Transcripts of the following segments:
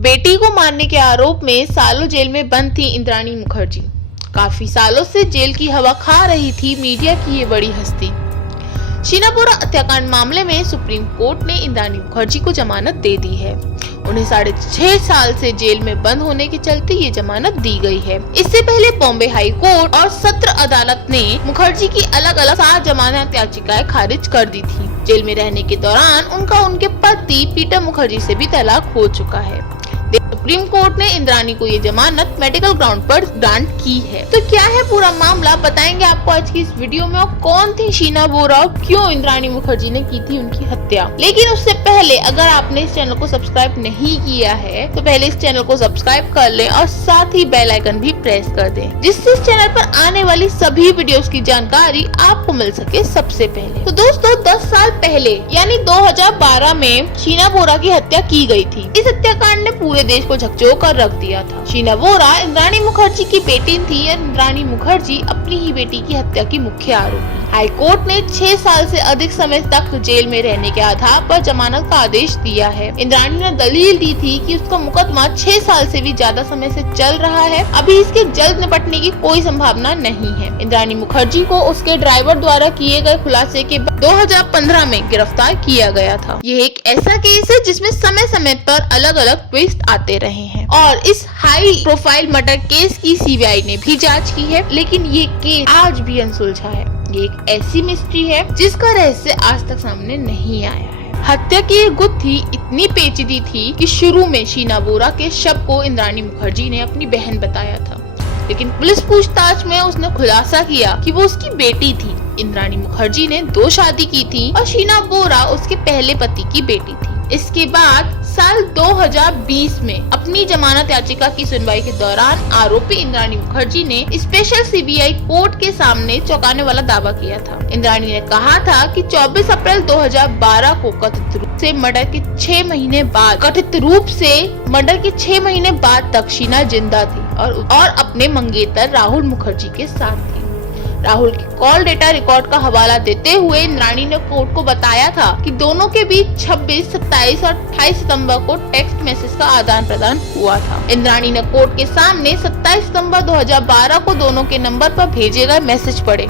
बेटी को मारने के आरोप में सालों जेल में बंद थी इंद्राणी मुखर्जी। काफी सालों से जेल की हवा खा रही थी मीडिया की ये बड़ी हस्ती। शीना बोरा हत्याकांड मामले में सुप्रीम कोर्ट ने इंद्राणी मुखर्जी को जमानत दे दी है। उन्हें 6.5 साल से जेल में बंद होने के चलते ये जमानत दी गई है। इससे पहले बॉम्बे हाई कोर्ट और सत्र अदालत ने मुखर्जी की अलग अलग 7 जमानत याचिकाएं खारिज कर दी थी। जेल में रहने के दौरान उनका उनके पति पीटर मुखर्जी से भी तलाक हो चुका है। सुप्रीम कोर्ट ने इंद्राणी को ये जमानत मेडिकल ग्राउंड पर ग्रांट की है। तो क्या है पूरा मामला, बताएंगे आपको आज की इस वीडियो में। और कौन थी शीना बोरा और क्यों इंद्राणी मुखर्जी ने की थी उनकी हत्या। लेकिन उससे पहले अगर आपने इस चैनल को सब्सक्राइब नहीं किया है तो पहले इस चैनल को सब्सक्राइब कर लें और साथ ही बेल आइकन भी प्रेस कर दें, जिससे इस चैनल पर आने वाली सभी वीडियोस की जानकारी आपको मिल सके सबसे पहले। तो दोस्तों 10 साल पहले यानी 2012 में शीना बोरा की हत्या की गई थी। इस हत्याकांड ने पूरे देश को झकझोर कर रख दिया था। शीना बोरा इंद्राणी मुखर्जी की बेटी थी और इंद्राणी मुखर्जी अपनी ही बेटी की हत्या की मुख्य आरोपी। हाई कोर्ट ने 6 साल से अधिक समय तक जेल में रहने के आधार पर जमानत का आदेश दिया है। इंद्राणी ने दलील दी थी कि उसका मुकदमा 6 साल से भी ज्यादा समय से चल रहा है, अभी इसके जल्द निपटने की कोई संभावना नहीं है। इंद्राणी मुखर्जी को उसके ड्राइवर द्वारा किए गए खुलासे के बाद 2015 में गिरफ्तार किया गया था। यह एक ऐसा केस है जिसमें समय समय पर अलग अलग ट्विस्ट आते रहे हैं और इस हाई प्रोफाइल मर्डर केस की सीबीआई ने भी जांच की है, लेकिन ये केस आज भी अनसुलझा है। ये एक ऐसी मिस्ट्री है जिसका रहस्य आज तक सामने नहीं आया है। हत्या की ये गुत्थी इतनी पेचीदी थी कि शुरू में शीना बोरा के शव को इंद्राणी मुखर्जी ने अपनी बहन बताया था, लेकिन पुलिस पूछताछ में उसने खुलासा किया कि वो उसकी बेटी थी। इंद्राणी मुखर्जी ने 2 शादी की थी और शीना बोरा उसके पहले पति की बेटी थी। इसके बाद साल 2020 में अपनी जमानत याचिका की सुनवाई के दौरान आरोपी इंद्राणी मुखर्जी ने स्पेशल सीबीआई कोर्ट के सामने चौंकाने वाला दावा किया था। इंद्राणी ने कहा था कि 24 अप्रैल 2012 को कथित रूप से मर्डर के 6 महीने बाद तक शीना जिंदा थी और अपने मंगेतर राहुल मुखर्जी के साथ थी। राहुल की कॉल डेटा रिकॉर्ड का हवाला देते हुए इंद्राणी ने कोर्ट को बताया था कि दोनों के बीच 26, 27 और 28 सितंबर को टेक्स्ट मैसेज का आदान प्रदान हुआ था। इंद्राणी ने कोर्ट के सामने 27 सितंबर 2012 को दोनों के नंबर पर भेजे गए मैसेज पढ़े।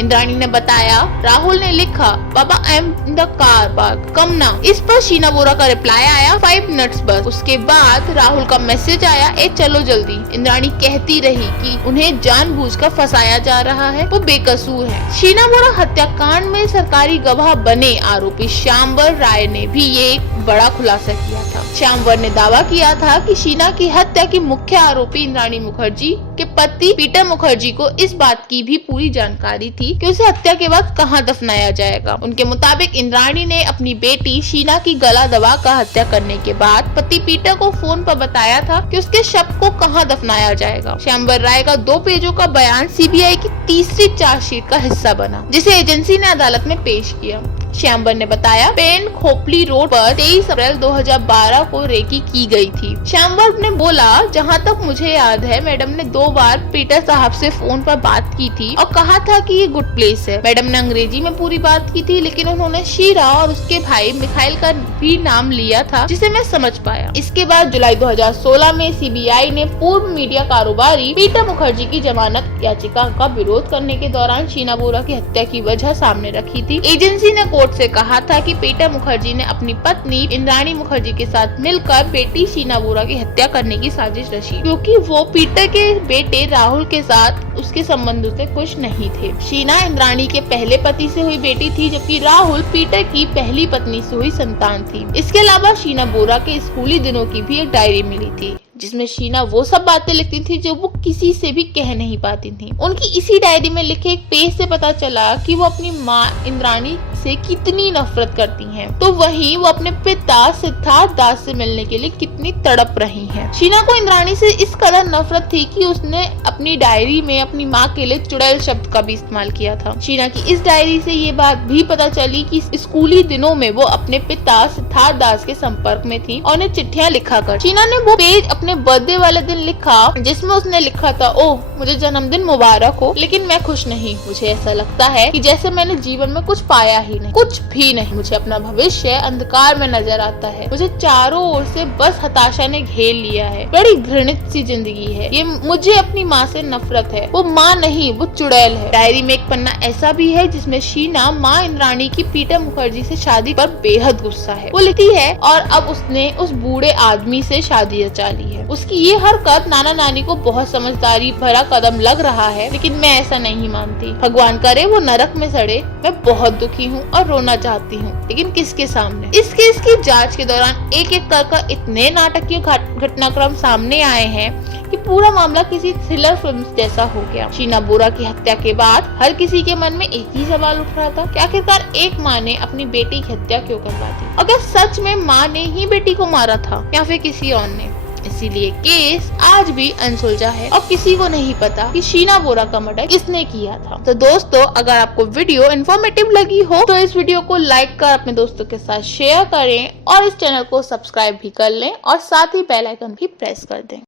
इंद्राणी ने बताया, राहुल ने लिखा, Baba I am in the car park, come ना। इस पर शीना बोरा का रिप्लाई आया, 5 मिनट्स बस। उसके बाद राहुल का मैसेज आया, ए चलो जल्दी। इंद्राणी कहती रही कि उन्हें जानबूझकर फंसाया जा रहा है, वो बेकसूर है। शीना बोरा हत्याकांड में सरकारी गवाह बने आरोपी श्यामवर राय ने भी ये बड़ा खुलासा किया था। श्यामवर ने दावा किया था कि शीना की हत्या की मुख्य आरोपी इंद्राणी मुखर्जी के पति पीटर मुखर्जी को इस बात की भी पूरी जानकारी थी कि उसे हत्या के बाद कहां दफनाया जाएगा। उनके मुताबिक इंद्राणी ने अपनी बेटी शीना की गला दबाकर हत्या करने के बाद पति पीटर को फोन पर बताया था कि उसके शव को कहां दफनाया जाएगा। श्यामवर राय का 2 पेजों का बयान सीबीआई की तीसरी चार्जशीट का हिस्सा बना, जिसे एजेंसी ने अदालत में पेश किया। श्यामवर ने बताया, पेन खोपली रोड पर 23 अप्रैल 2012 को रेकी की गई थी। श्यामवर ने बोला, जहां तक मुझे याद है मैडम ने 2 बार पीटर साहब से फोन पर बात की थी और कहा था कि ये गुड प्लेस है। मैडम ने अंग्रेजी में पूरी बात की थी, लेकिन उन्होंने शीरा और उसके भाई मिखाइल का भी नाम लिया था, जिसे मैं समझ पाया। इसके बाद जुलाई 2016 में सीबीआई ने पूर्व मीडिया कारोबारी पीटर मुखर्जी की जमानत याचिका का विरोध करने के दौरान शीना बोरा की हत्या की वजह सामने रखी थी। एजेंसी ने कोर्ट से कहा था कि पीटर मुखर्जी ने अपनी पत्नी इंद्राणी मुखर्जी के साथ मिलकर बेटी शीना बोरा की हत्या करने की साजिश रची, क्योंकि वो पीटर के बेटे राहुल के साथ उसके संबंधों से खुश नहीं थे। शीना इंद्राणी के पहले पति से हुई बेटी थी, जबकि राहुल पीटर की पहली पत्नी से हुई संतान थी। इसके अलावा शीना बोरा के स्कूली दिनों की भी एक डायरी मिली थी, जिसमें शीना वो सब बातें लिखती थी जो वो किसी से भी कह नहीं पाती थी। उनकी इसी डायरी में लिखे एक पेज से पता चला कि वो अपनी माँ इंद्राणी से कितनी नफरत करती हैं, तो वहीं वो अपने पिता सिद्धार्थ दास से मिलने के लिए कितनी तड़प रही हैं। शीना को इंद्राणी से इस कदर नफरत थी कि उसने अपनी डायरी में अपनी माँ के लिए चुड़ैल शब्द का भी इस्तेमाल किया था। शीना की इस डायरी से ये बात भी पता चली कि स्कूली दिनों में वो अपने पिता सिद्धार्थ दास के संपर्क में थी और उन्हें चिट्ठियां लिखा कर। शीना ने वो पेज अपने बर्थडे वाले दिन लिखा, जिसमें उसने लिखा था, ओह मुझे जन्मदिन मुबारक हो, लेकिन मैं खुश नहीं। मुझे ऐसा लगता है कि जैसे मैंने जीवन में कुछ पाया ही भी नहीं, कुछ भी नहीं। मुझे अपना भविष्य अंधकार में नजर आता है। मुझे चारों ओर से बस हताशा ने घेर लिया है। बड़ी घृणित सी जिंदगी है ये। मुझे अपनी माँ से नफरत है। वो माँ नहीं, वो चुड़ैल है। डायरी में एक पन्ना ऐसा भी है जिसमें शीना माँ इंद्राणी की पीटर मुखर्जी से शादी पर बेहद गुस्सा है। वो लिखती है और अब उसने उस बूढ़े आदमी से शादी रचा ली है। उसकी ये हरकत नाना नानी को बहुत समझदारी भरा कदम लग रहा है, लेकिन मैं ऐसा नहीं मानती। भगवान करे वो नरक में सड़े। मैं बहुत दुखी हूँ और रोना चाहती हूँ, लेकिन किसके सामने? इस केस की जांच के दौरान एक एक कर इतने नाटकीय घटनाक्रम सामने आए हैं कि पूरा मामला किसी थ्रिलर फिल्म जैसा हो गया। शीना बोरा की हत्या के बाद हर किसी के मन में एक ही सवाल उठ रहा था कि आखिरकार एक माँ ने अपनी बेटी की हत्या क्यों करवा दी? अगर सच में माँ ने ही बेटी को मारा था या फिर किसी और ने। इसीलिए केस आज भी अनसुलझा है और किसी को नहीं पता कि शीना बोरा का मर्डर किसने किया था। तो दोस्तों, अगर आपको वीडियो इन्फॉर्मेटिव लगी हो तो इस वीडियो को लाइक कर अपने दोस्तों के साथ शेयर करें और इस चैनल को सब्सक्राइब भी कर लें और साथ ही बेल आइकन भी प्रेस कर दें।